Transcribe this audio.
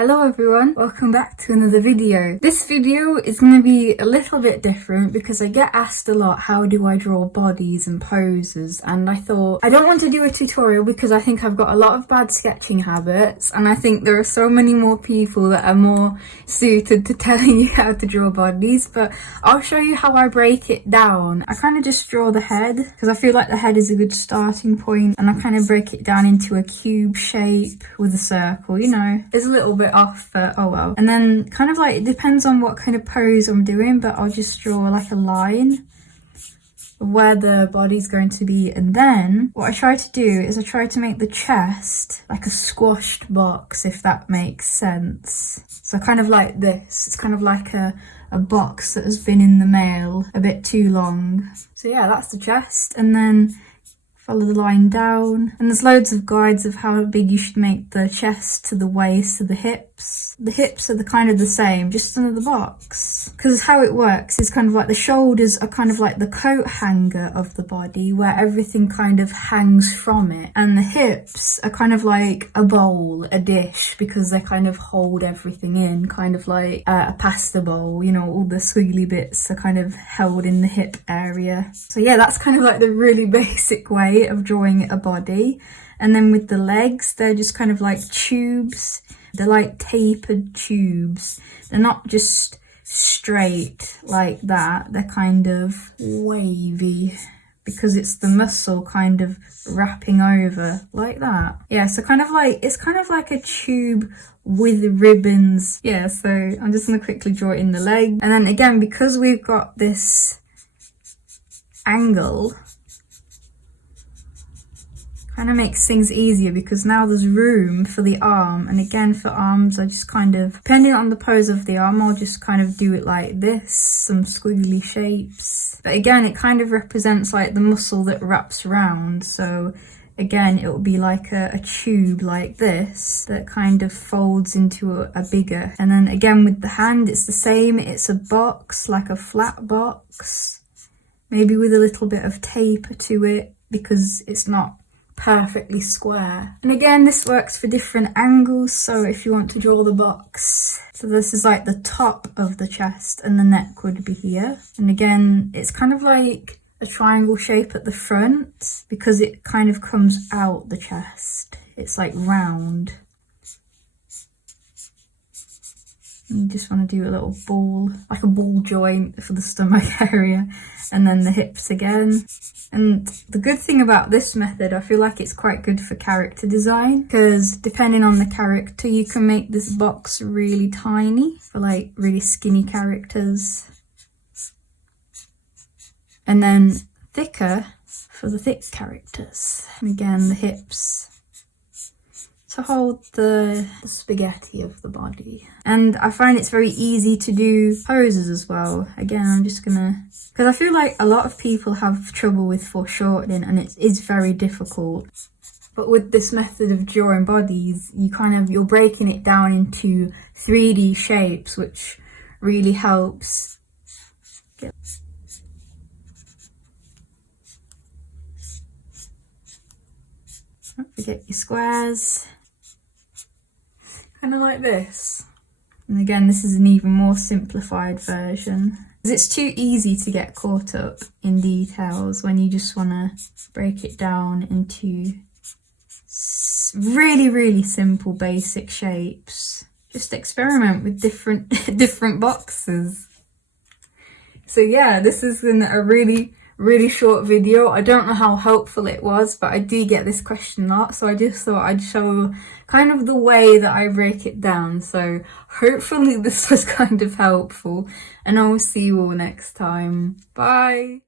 Hello everyone, welcome back to another video. This video is going to be a little bit different because I get asked a lot, how do I draw bodies and poses, and I thought I don't want to do a tutorial because I think I've got a lot of bad sketching habits and I think there are so many more people that are more suited to telling you how to draw bodies, but I'll show you how I break it down. I kind of just draw the head because I feel like the head is a good starting point, and I kind of break it down into a cube shape with a circle, you know. It's a little bit off, but oh well. And then kind of like, it depends on what kind of pose I'm doing, but I'll just draw like a line of where the body's going to be. And then what I try to do is I try to make the chest like a squashed box, if that makes sense. So kind of like this, it's kind of like a box that has been in the mail a bit too long. So yeah, that's the chest, and then follow the line down, and there's loads of guides of how big you should make the chest to the waist to the hips. The hips are kind of the same, just another box. Because how it works is kind of like the shoulders are kind of like the coat hanger of the body where everything kind of hangs from it, and the hips are kind of like a bowl, a dish, because they kind of hold everything in, kind of like a pasta bowl, you know, all the squiggly bits are kind of held in the hip area. So yeah, that's kind of like the really basic way of drawing a body. And then with the legs, they're just kind of like tubes. They're like tapered tubes. They're not just straight like that. They're kind of wavy because it's the muscle kind of wrapping over like that. Yeah, so kind of like, it's kind of like a tube with ribbons. Yeah, so I'm just gonna quickly draw it in the leg. And then again, because we've got this angle, kind of makes things easier because now there's room for the arm. And again, for arms, I just kind of, depending on the pose of the arm, I'll just kind of do it like this, some squiggly shapes. But again, it kind of represents like the muscle that wraps around. So again, it will be like a tube like this that kind of folds into a bigger. And then again, with the hand, it's the same. It's a box, like a flat box, maybe with a little bit of taper to it because it's not perfectly square. And again, this works for different angles. So if you want to draw the box, so this is like the top of the chest and the neck would be here. And again, it's kind of like a triangle shape at the front because it kind of comes out the chest. It's like round. You just want to do a little ball, like a ball joint for the stomach area, and then the hips again. And the good thing about this method, I feel like it's quite good for character design, because depending on the character, you can make this box really tiny for like really skinny characters, and then thicker for the thick characters. And again, the hips to hold the spaghetti of the body. And I find it's very easy to do poses as well. Again, I'm just gonna, because I feel like a lot of people have trouble with foreshortening and it is very difficult. But with this method of drawing bodies, you're breaking it down into 3D shapes, which really helps. Don't forget your squares. Kind of like this. And again, this is an even more simplified version. Because it's too easy to get caught up in details when you just want to break it down into really, really simple basic shapes. Just experiment with different boxes. So yeah, this is a really short video. I don't know how helpful it was, but I do get this question a lot, so I just thought I'd show kind of the way that I break it down. So hopefully this was kind of helpful, and I will see you all next time. Bye!